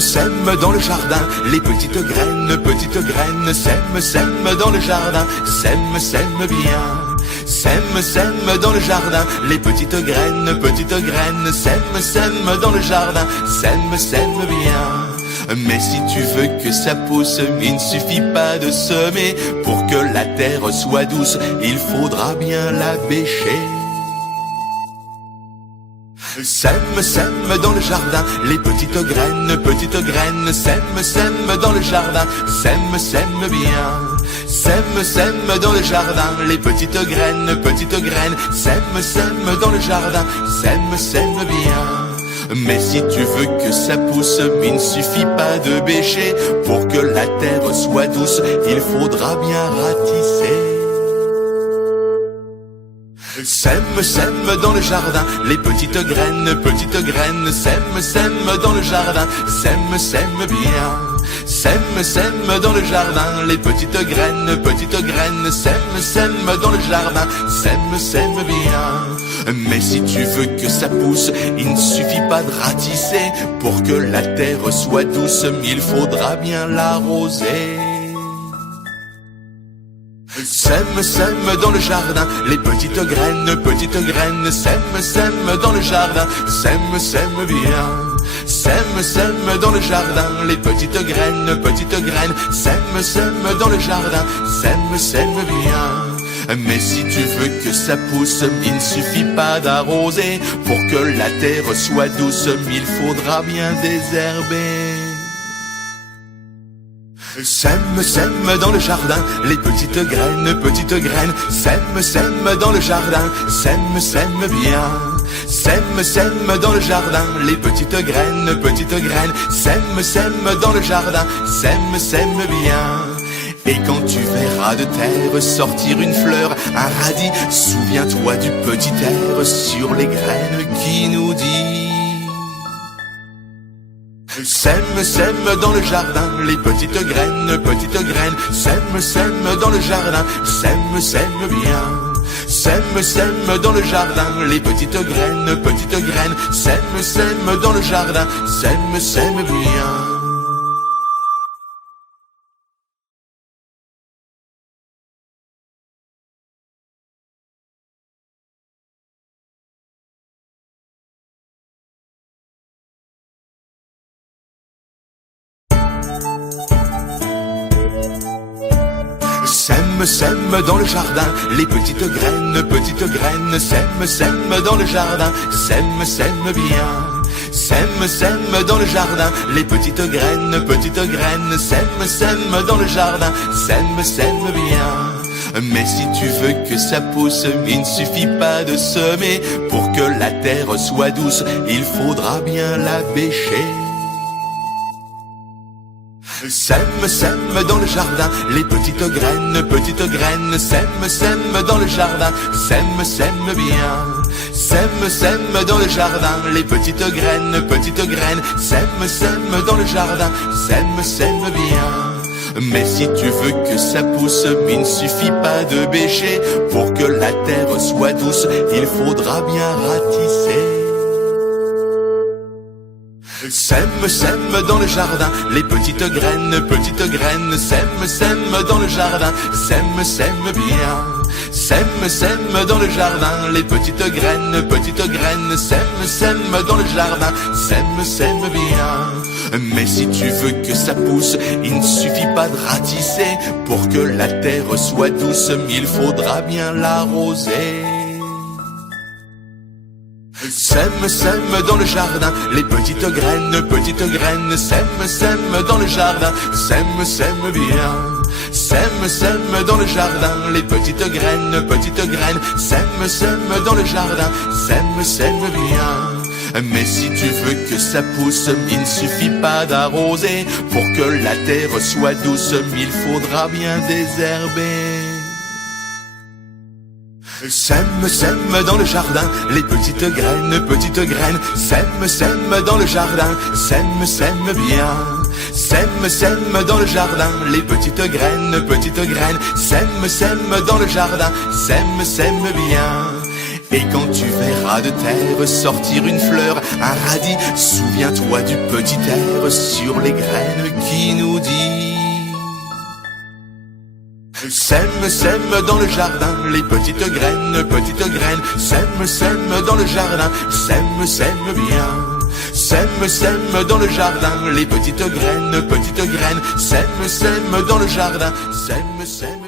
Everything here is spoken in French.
sème dans le jardin, les petites graines, sème dans le jardin, sème bien. Sème dans le jardin, les petites graines, sème dans le jardin, sème bien. Mais si tu veux que ça pousse, il ne suffit pas de semer. Pour que la terre soit douce, il faudra bien la bêcher. Sème dans le jardin, les petites graines, sème dans le jardin, sème bien. Sème dans le jardin, les petites graines, sème dans le jardin, sème bien. Mais si tu veux que ça pousse, il ne suffit pas de bêcher. Pour que la terre soit douce, il faudra bien ratisser. Sème dans le jardin, les petites graines, sème dans le jardin, sème bien. Sème dans le jardin, les petites graines, sème dans le jardin, sème bien. Mais si tu veux que ça pousse, il ne suffit pas de ratisser. Pour que la terre soit douce, il faudra bien l'arroser. Sème dans le jardin, les petites graines, sème dans le jardin, sème bien. Sème dans le jardin, les petites graines, sème dans le jardin, sème bien. Mais si tu veux que ça pousse, il ne suffit pas d'arroser. Pour que la terre soit douce, il faudra bien désherber. Sème dans le jardin, les petites graines, sème dans le jardin, sème bien. Sème dans le jardin, les petites graines, sème dans le jardin, sème bien. Et quand tu verras de terre sortir une fleur, un radis, souviens-toi du petit air sur les graines qui nous dit: Sème dans le jardin, les petites graines, sème dans le jardin, sème bien. Sème dans le jardin, les petites graines, sème dans le jardin, sème bien. Sème dans le jardin, les petites graines, sème dans le jardin, sème bien. Sème dans le jardin, les petites graines, sème dans le jardin, sème bien. Mais si tu veux que ça pousse, il ne suffit pas de semer. Pour que la terre soit douce, il faudra bien la bêcher. Sème dans le jardin, les petites graines, sème dans le jardin, sème bien. Sème dans le jardin, les petites graines, sème dans le jardin, sème bien. Mais si tu veux que ça pousse, il ne suffit pas de bêcher. Pour que la terre soit douce, il faudra bien ratisser. Sème dans le jardin, les petites graines, sème dans le jardin, sème bien. Sème dans le jardin, les petites graines, sème dans le jardin, sème bien. Mais si tu veux que ça pousse, il ne suffit pas de ratisser. Pour que la terre soit douce, il faudra bien l'arroser. Sème dans le jardin, les petites graines, sème dans le jardin, sème bien. Sème dans le jardin, les petites graines, sème dans le jardin, sème bien. Mais si tu veux que ça pousse, il ne suffit pas d'arroser. Pour que la terre soit douce, il faudra bien désherber. Sème dans le jardin, les petites graines, sème dans le jardin, sème bien. Sème dans le jardin, les petites graines, sème dans le jardin, sème bien. Et quand tu verras de terre sortir une fleur, un radis, souviens-toi du petit air sur les graines qui nous dit: sème, sème dans le jardin, les petites graines, sème, sème dans le jardin, sème, sème bien. Sème, sème dans le jardin, les petites graines, sème, sème dans le jardin, sème, sème.